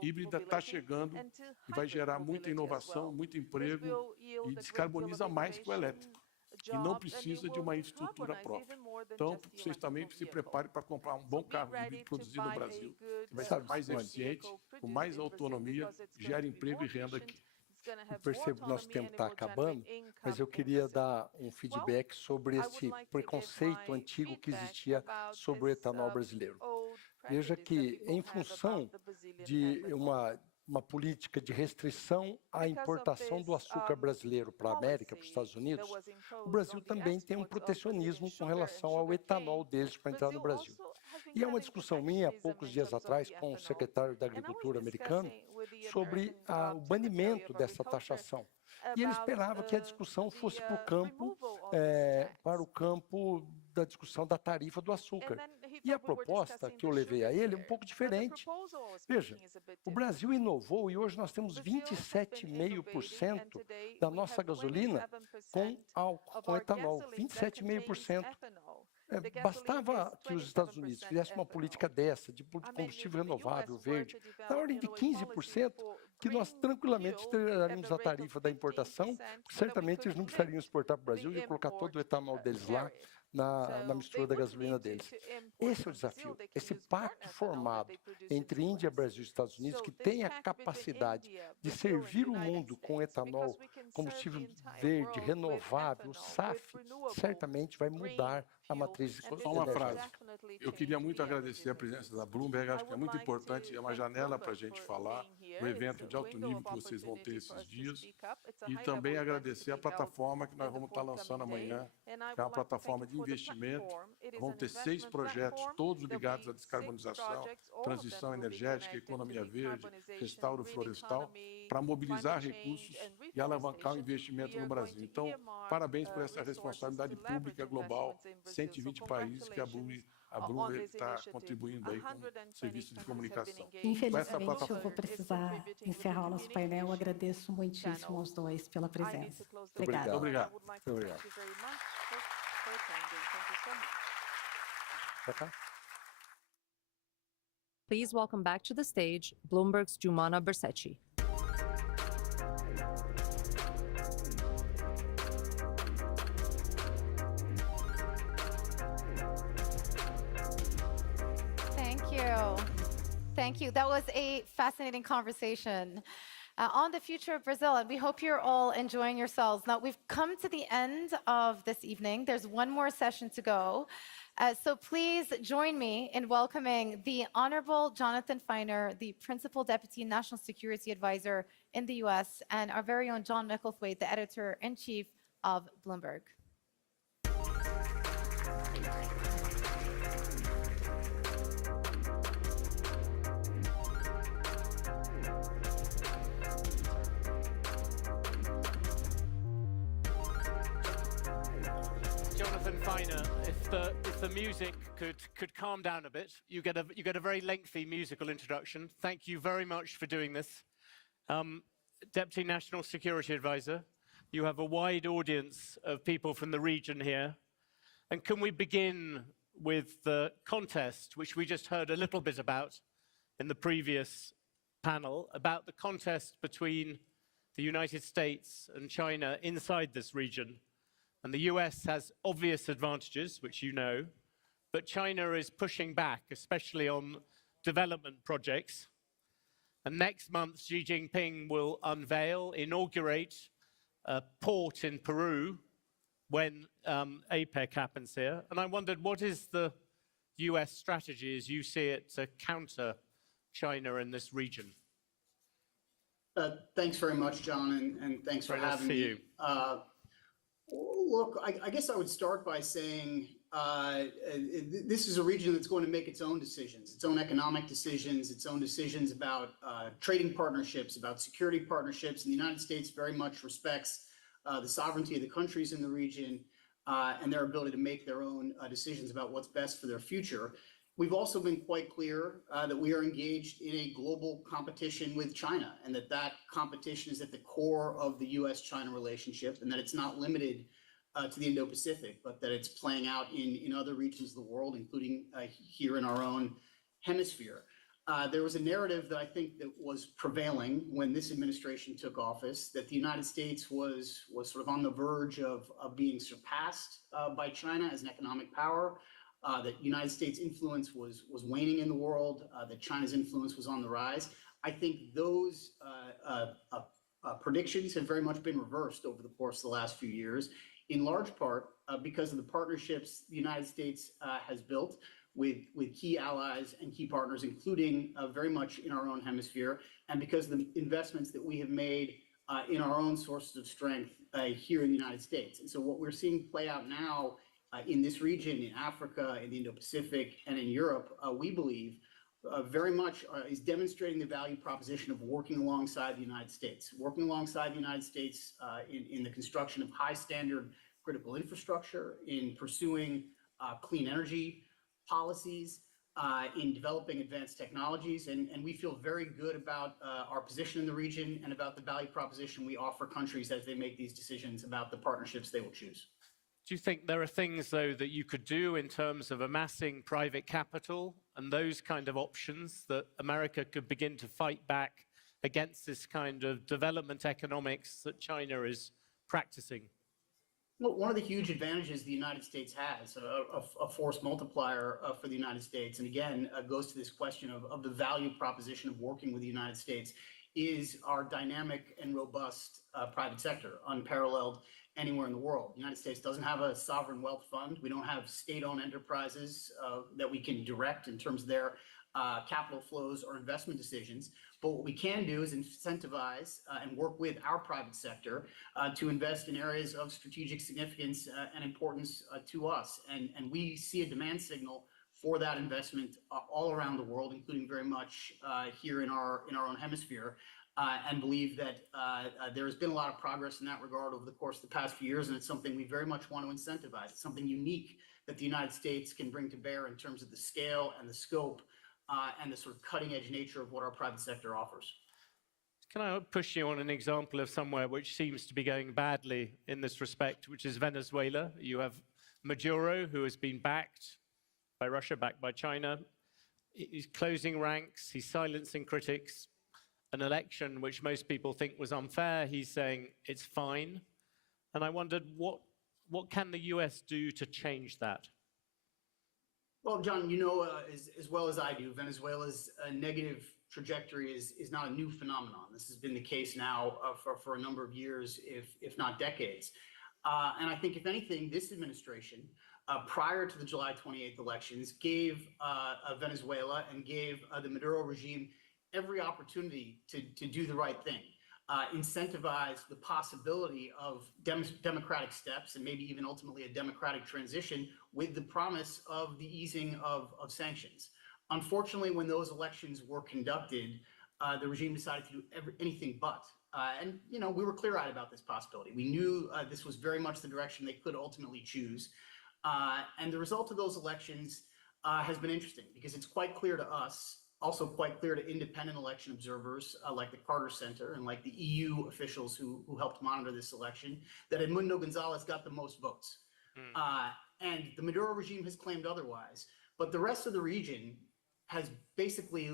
híbrida está chegando e vai gerar muita inovação, muito emprego e descarboniza mais que o elétrico. E não precisa de uma infraestrutura própria. Então, vocês também se preparem para comprar um bom carro híbrido produzido no Brasil, que vai ser mais eficiente, com mais autonomia, gera emprego e renda aqui. Eu percebo que nosso tempo está acabando, mas eu queria dar um feedback sobre esse preconceito antigo que existia sobre o etanol brasileiro. Veja que, em função de uma política de restrição à importação do açúcar brasileiro para a América, para os Estados Unidos, o Brasil também tem um protecionismo com relação ao etanol deles para entrar no Brasil. E é uma discussão minha, há poucos dias atrás, com o secretário da Agricultura americano, sobre o banimento dessa taxação. E ele esperava que a discussão fosse para o campo da discussão da tarifa do açúcar. E a proposta que eu levei a ele é um pouco diferente. Veja, o Brasil inovou e hoje nós temos 27,5% da nossa gasolina com álcool, com etanol, 27,5%. Bastava que os Estados Unidos fizessem uma política dessa, de combustível renovável, verde, na ordem de 15%, que nós tranquilamente tiraríamos a tarifa da importação, porque certamente eles não precisariam exportar para o Brasil e colocar todo o etanol deles lá na mistura da gasolina deles. Esse é o desafio, esse pacto formado entre Índia, Brasil e Estados Unidos, que tem a capacidade de servir o mundo com etanol, combustível verde, renovável, SAF, certamente vai mudar a matriz energética. Só uma frase. Eu queria muito agradecer a presença da Bloomberg, acho que é muito importante, é uma janela para a gente falar, o evento de alto nível que vocês vão ter esses dias, e também agradecer a plataforma que nós vamos estar lançando amanhã, que é uma plataforma de investimento. Vão ter 6 projetos, todos ligados à descarbonização, transição energética, economia verde, restauro florestal. para mobilizar recursos e alavancar o investimento no Brasil. Então, parabéns por essa responsabilidade pública global, 120 países que a Bloomberg está contribuindo aí com o serviço de comunicação. Infelizmente, eu vou precisar encerrar o nosso painel. Agradeço muitíssimo aos dois pela presença. Obrigada. Obrigado. Obrigado. Please welcome back to the stage Bloomberg's Jumana Bersetci. Thank you. Thank you. That was a fascinating conversation on the future of Brazil, and we hope you're all enjoying yourselves. Now, we've come to the end of this evening. There's one more session to go. So please join me in welcoming the Honorable Jonathan Feiner, the Principal Deputy National Security Advisor in the US, and our very own John Micklethwaite, the Editor-in-Chief of Bloomberg. Jonathan Feiner, if the music could calm down a bit, you get a very lengthy musical introduction. Thank you very much for doing this. Deputy National Security Advisor, you have a wide audience of people from the region here. And can we begin with the contest, which we just heard a little bit about in the previous panel, about the contest between the United States and China inside this region. And the US has obvious advantages, which you know, but China is pushing back, especially on development projects. And next month, Xi Jinping will inaugurate a port in Peru when APEC happens here. And I wondered, what is the US strategy as you see it to counter China in this region? Thanks very much, John, and thanks for having me. You. Look, I guess I would start by saying this is a region that's going to make its own decisions, its own economic decisions, its own decisions about trading partnerships, about security partnerships. And the United States very much respects the sovereignty of the countries in the region and their ability to make their own decisions about what's best for their future. We've also been quite clear that we are engaged in a global competition with China, and that competition is at the core of the US-China relationship, and that it's not limited to the Indo-Pacific, but that it's playing out in other regions of the world, including here in our own hemisphere. There was a narrative that I think that was prevailing when this administration took office, that the United States was sort of on the verge of being surpassed by China as an economic power. That United States influence was waning in the world, that China's influence was on the rise. I think those predictions have very much been reversed over the course of the last few years, in large part because of the partnerships the United States has built with key allies and key partners, including very much in our own hemisphere, and because of the investments that we have made in our own sources of strength here in the United States. And so what we're seeing play out now in this region, in Africa, in the Indo-Pacific, and in Europe, we believe very much is demonstrating the value proposition of working alongside the United States, in the construction of high standard critical infrastructure, in pursuing clean energy policies, in developing advanced technologies. And we feel very good about our position in the region and about the value proposition we offer countries as they make these decisions about the partnerships they will choose. Do you think there are things, though, that you could do in terms of amassing private capital and those kind of options that America could begin to fight back against this kind of development economics that China is practicing? Well, one of the huge advantages the United States has, a force multiplier for the United States, and again, goes to this question of the value proposition of working with the United States, is our dynamic and robust private sector, unparalleled anywhere in the world. The United States doesn't have a sovereign wealth fund. We don't have state-owned enterprises that we can direct in terms of their capital flows or investment decisions. But what we can do is incentivize and work with our private sector to invest in areas of strategic significance and importance to us. And we see a demand signal for that investment all around the world, including very much here in our own hemisphere. and believe that there has been a lot of progress in that regard over the course of the past few years, and it's something we very much want to incentivize. It's something unique that the United States can bring to bear in terms of the scale and the scope and the sort of cutting-edge nature of what our private sector offers. Can I push you on an example of somewhere which seems to be going badly in this respect, which is Venezuela? You have Maduro, who has been backed by Russia, backed by China. He's closing ranks, he's silencing critics. An election which most people think was unfair, he's saying it's fine. And I wondered, what can the US do to change that? Well, John, you know as well as I do, Venezuela's negative trajectory is not a new phenomenon. This has been the case now for a number of years, if not decades. And I think, if anything, this administration, prior to the July 28th elections, gave Venezuela and gave the Maduro regime every opportunity to do the right thing, incentivize the possibility of democratic steps and maybe even ultimately a democratic transition with the promise of the easing of sanctions. Unfortunately, when those elections were conducted, the regime decided to do anything but. And, you know, we were clear-eyed about this possibility. We knew this was very much the direction they could ultimately choose. And the result of those elections has been interesting, because it's quite clear to us, also quite clear to independent election observers like the Carter Center and like the EU officials who helped monitor this election, that Edmundo Gonzalez got the most votes. And the Maduro regime has claimed otherwise. But the rest of the region has basically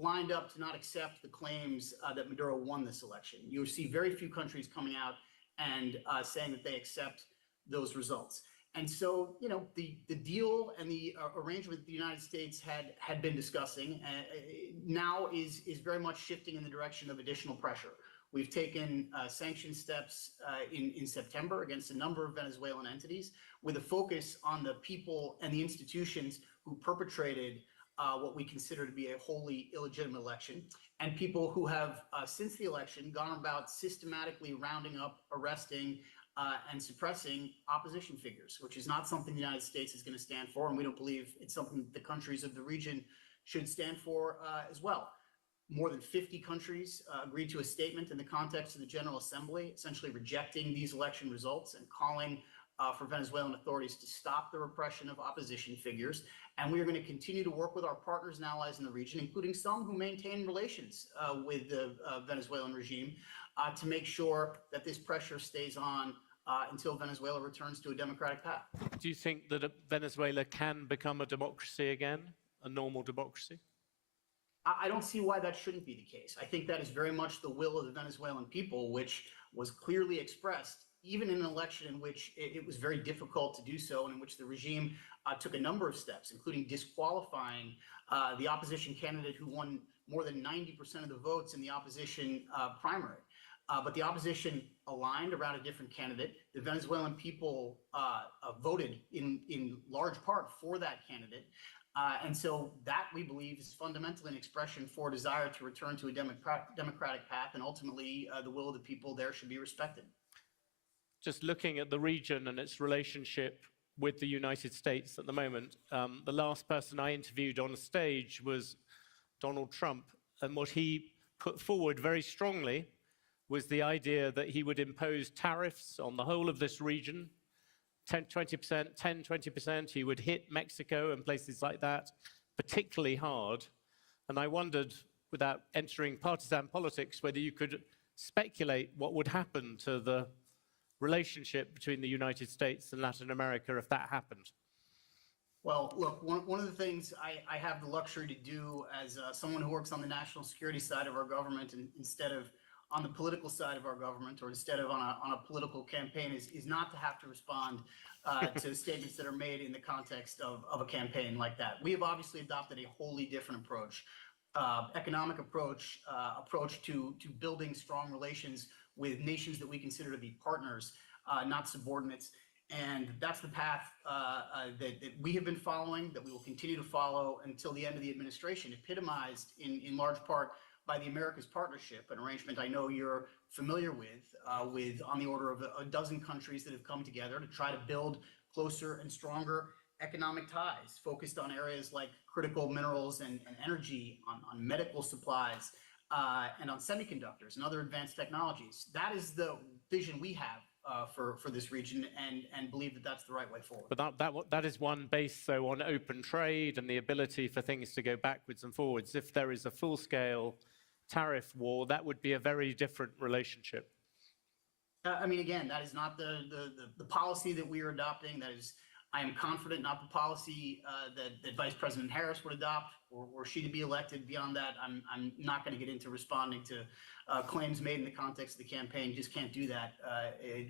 lined up to not accept the claims that Maduro won this election. You see very few countries coming out and saying that they accept those results. And so, you know, the deal and the arrangement that the United States had been discussing now is very much shifting in the direction of additional pressure. We've taken sanction steps in September against a number of Venezuelan entities, with a focus on the people and the institutions who perpetrated what we consider to be a wholly illegitimate election, and people who have, since the election, gone about systematically rounding up, arresting, and suppressing opposition figures, which is not something the United States is going to stand for, and we don't believe it's something that the countries of the region should stand for as well. More than 50 countries agreed to a statement in the context of the General Assembly, essentially rejecting these election results and calling for Venezuelan authorities to stop the repression of opposition figures. And we are going to continue to work with our partners and allies in the region, including some who maintain relations with the Venezuelan regime, to make sure that this pressure stays on until Venezuela returns to a democratic path. Do you think that Venezuela can become a democracy again, a normal democracy? I don't see why that shouldn't be the case. I think that is very much the will of the Venezuelan people, which was clearly expressed even in an election in which it was very difficult to do so, and in which the regime took a number of steps, including disqualifying the opposition candidate who won more than 90% of the votes in the opposition primary. But the opposition aligned around a different candidate. The Venezuelan people voted in large part for that candidate. And so that, we believe, is fundamentally an expression for a desire to return to a democratic path, and ultimately the will of the people there should be respected. Just looking at the region and its relationship with the United States at the moment, the last person I interviewed on stage was Donald Trump, and what he put forward very strongly was the idea that he would impose tariffs on the whole of this region, 20%, 20%. He would hit Mexico and places like that particularly hard. And I wondered, without entering partisan politics, whether you could speculate what would happen to the relationship between the United States and Latin America if that happened. Well, look, one of the things I have the luxury to do as someone who works on the national security side of our government, and instead of on the political side of our government, or instead of on a political campaign, is not to have to respond to statements that are made in the context of a campaign like that. We have obviously adopted a wholly different approach, economic approach to building strong relations with nations that we consider to be partners, not subordinates. And that's the path that we have been following, that we will continue to follow until the end of the administration, epitomized in large part by the Americas Partnership, an arrangement I know you're familiar with on the order of a dozen countries that have come together to try to build closer and stronger economic ties, focused on areas like critical minerals and energy, on medical supplies, and on semiconductors and other advanced technologies. That is the vision we have for this region, and believe that that's the right way forward. But that is one based, so on open trade and the ability for things to go backwards and forwards. If there is a full-scale tariff war, that would be a very different relationship. I mean, again, that is not the policy that we are adopting. That is, I am confident, not the policy that Vice President Harris would adopt, or she to be elected. Beyond that, I'm not going to get into responding to claims made in the context of the campaign. Just can't do that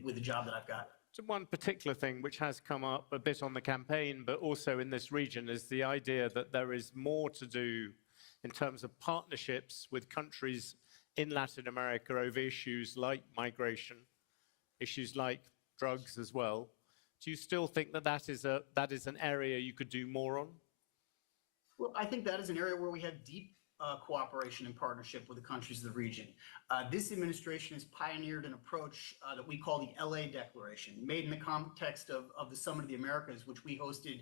with the job that I've got. So one particular thing which has come up a bit on the campaign, but also in this region, is the idea that there is more to do in terms of partnerships with countries in Latin America over issues like migration, issues like drugs as well. Do you still think that that is an area you could do more on? Well, I think that is an area where we have deep cooperation and partnership with the countries of the region. This administration has pioneered an approach that we call the LA Declaration, made in the context of the Summit of the Americas, which we hosted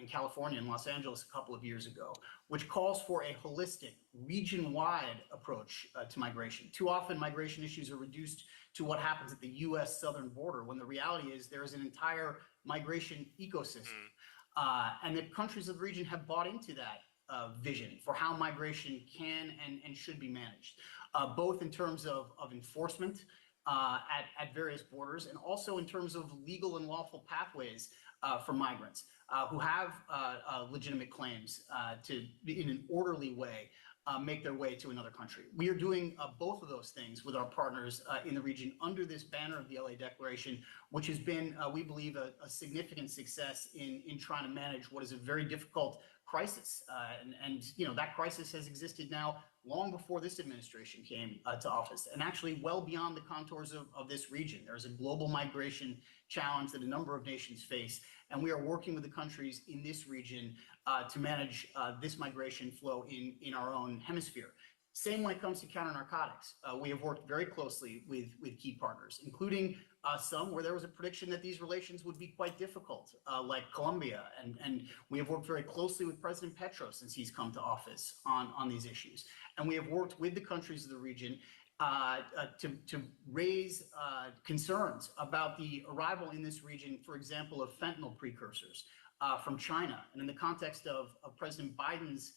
in California, in Los Angeles, a couple of years ago, which calls for a holistic, region-wide approach to migration. Too often, migration issues are reduced to what happens at the U.S. southern border, when the reality is there is an entire migration ecosystem. And the countries of the region have bought into that vision for how migration can and should be managed, both in terms of enforcement at various borders, and also in terms of legal and lawful pathways for migrants who have legitimate claims to, in an orderly way, make their way to another country. We are doing both of those things with our partners in the region under this banner of the LA Declaration, which has been, we believe, a significant success in trying to manage what is a very difficult crisis. And you know, that crisis has existed now long before this administration came to office, and actually well beyond the contours of this region. There's a global migration challenge that a number of nations face, and we are working with the countries in this region to manage this migration flow in our own hemisphere. Same when it comes to counter-narcotics. We have worked very closely with key partners, including some where there was a prediction that these relations would be quite difficult, like Colombia. And we have worked very closely with President Petro since he's come to office on these issues. And we have worked with the countries of the region to raise concerns about the arrival in this region, for example, of fentanyl precursors from China. And in the context of President Biden's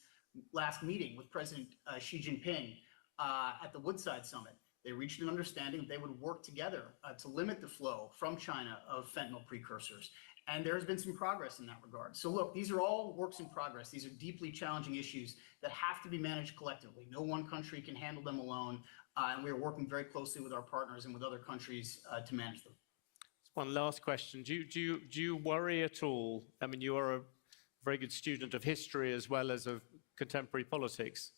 last meeting with President Xi Jinping at the Woodside Summit, they reached an understanding that they would work together to limit the flow from China of fentanyl precursors. And there has been some progress in that regard. So look, these are all works in progress. These are deeply challenging issues that have to be managed collectively. No one country can handle them alone. And we are working very closely with our partners and with other countries to manage them. One last question. Do you worry at all? I mean, you are a very good student of history as well as of contemporary politics.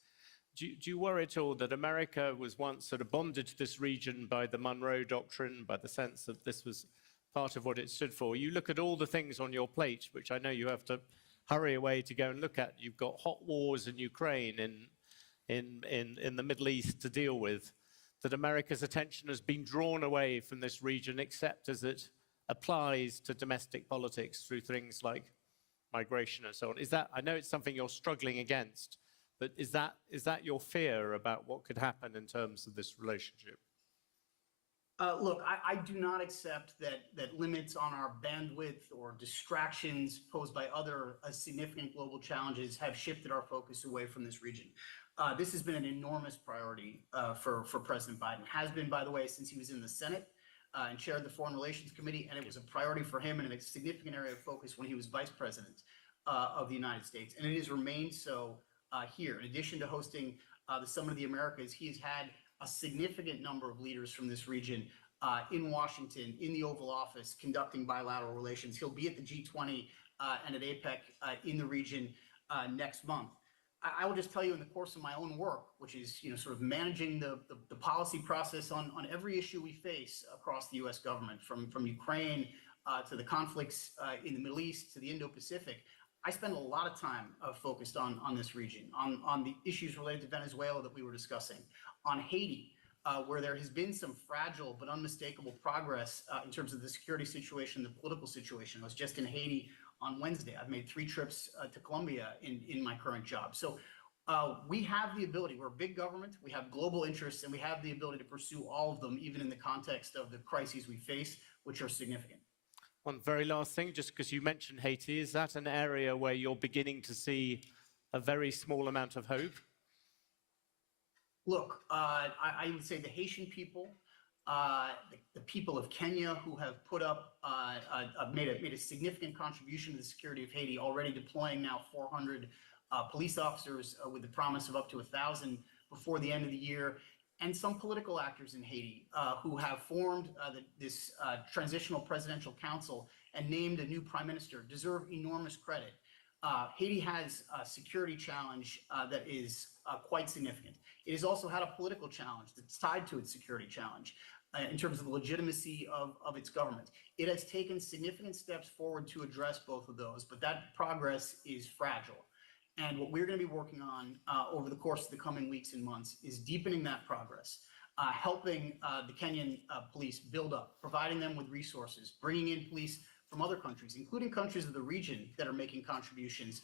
Do you worry at all that America was once sort of bonded to this region by the Monroe Doctrine, by the sense that this was part of what it stood for? You look at all the things on your plate, which I know you have to hurry away to go and look at. You've got hot wars in Ukraine, in the Middle East to deal with, that America's attention has been drawn away from this region, except as it applies to domestic politics through things like migration and so on. Is that, I know it's something you're struggling against, but is that your fear about what could happen in terms of this relationship? Look, I do not accept that limits on our bandwidth or distractions posed by other significant global challenges have shifted our focus away from this region. This has been an enormous priority for President Biden. Has been, by the way, since he was in the Senate and chaired the Foreign Relations Committee, and it was a priority for him and a significant area of focus when he was Vice President of the United States. And it has remained so here. In addition to hosting the Summit of the Americas, he has had a significant number of leaders from this region in Washington, in the Oval Office, conducting bilateral relations. He'll be at the G20 and at APEC in the region next month. I will just tell you, in the course of my own work, which is sort of managing the policy process on every issue we face across the U.S. government, from Ukraine to the conflicts in the Middle East to the Indo-Pacific, I spend a lot of time focused on this region, on the issues related to Venezuela that we were discussing, on Haiti, where there has been some fragile but unmistakable progress in terms of the security situation, the political situation. I was just in Haiti on Wednesday. I've made 3 trips to Colombia in my current job. So We have the ability, we're a big government, we have global interests, and we have the ability to pursue all of them, even in the context of the crises we face, which are significant. One very last thing, just because you mentioned Haiti, is that an area where you're beginning to see a very small amount of hope? Look, I would say the Haitian people, the people of Kenya who have put up, made a significant contribution to the security of Haiti, already deploying now 400 police officers with the promise of up to 1,000 before the end of the year, and some political actors in Haiti who have formed this transitional presidential council and named a new prime minister deserve enormous credit. Haiti has a security challenge that is quite significant. It has also had a political challenge that's tied to its security challenge in terms of the legitimacy of its government. It has taken significant steps forward to address both of those, but that progress is fragile. And what we're going to be working on over the course of the coming weeks and months is deepening that progress, helping the Kenyan police build up, providing them with resources, bringing in police from other countries, including countries of the region that are making contributions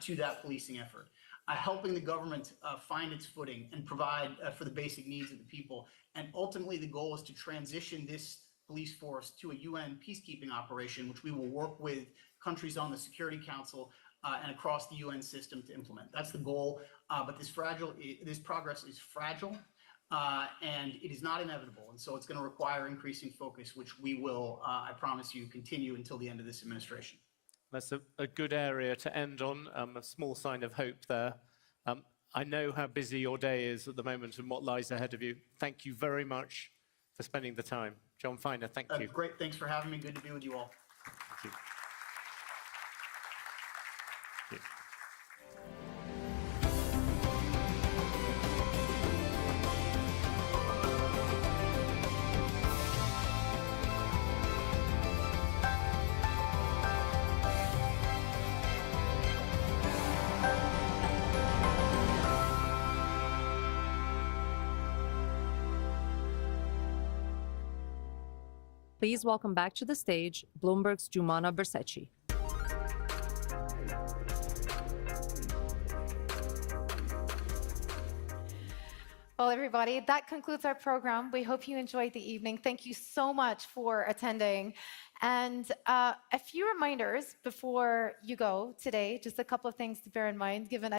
to that policing effort, helping the government find its footing and provide for the basic needs of the people. And ultimately, the goal is to transition this police force to a UN peacekeeping operation, which we will work with countries on the Security Council and across the UN system to implement. That's the goal, but this progress is fragile, and it is not inevitable. And so it's going to require increasing focus, which we will, I promise you, continue until the end of this administration. That's a good area to end on, a small sign of hope there. I know how busy your day is at the moment and what lies ahead of you. Thank you very much for spending the time. John Feiner, thank you. Great, thanks for having me. Good to be with you all. Thank you. Thank you. Please welcome back to the stage Bloomberg's Jumana Bercetci. Well, everybody, that concludes our program. We hope you enjoyed the evening. Thank you so much for attending. And a few reminders before you go today, just a couple of things to bear in mind, given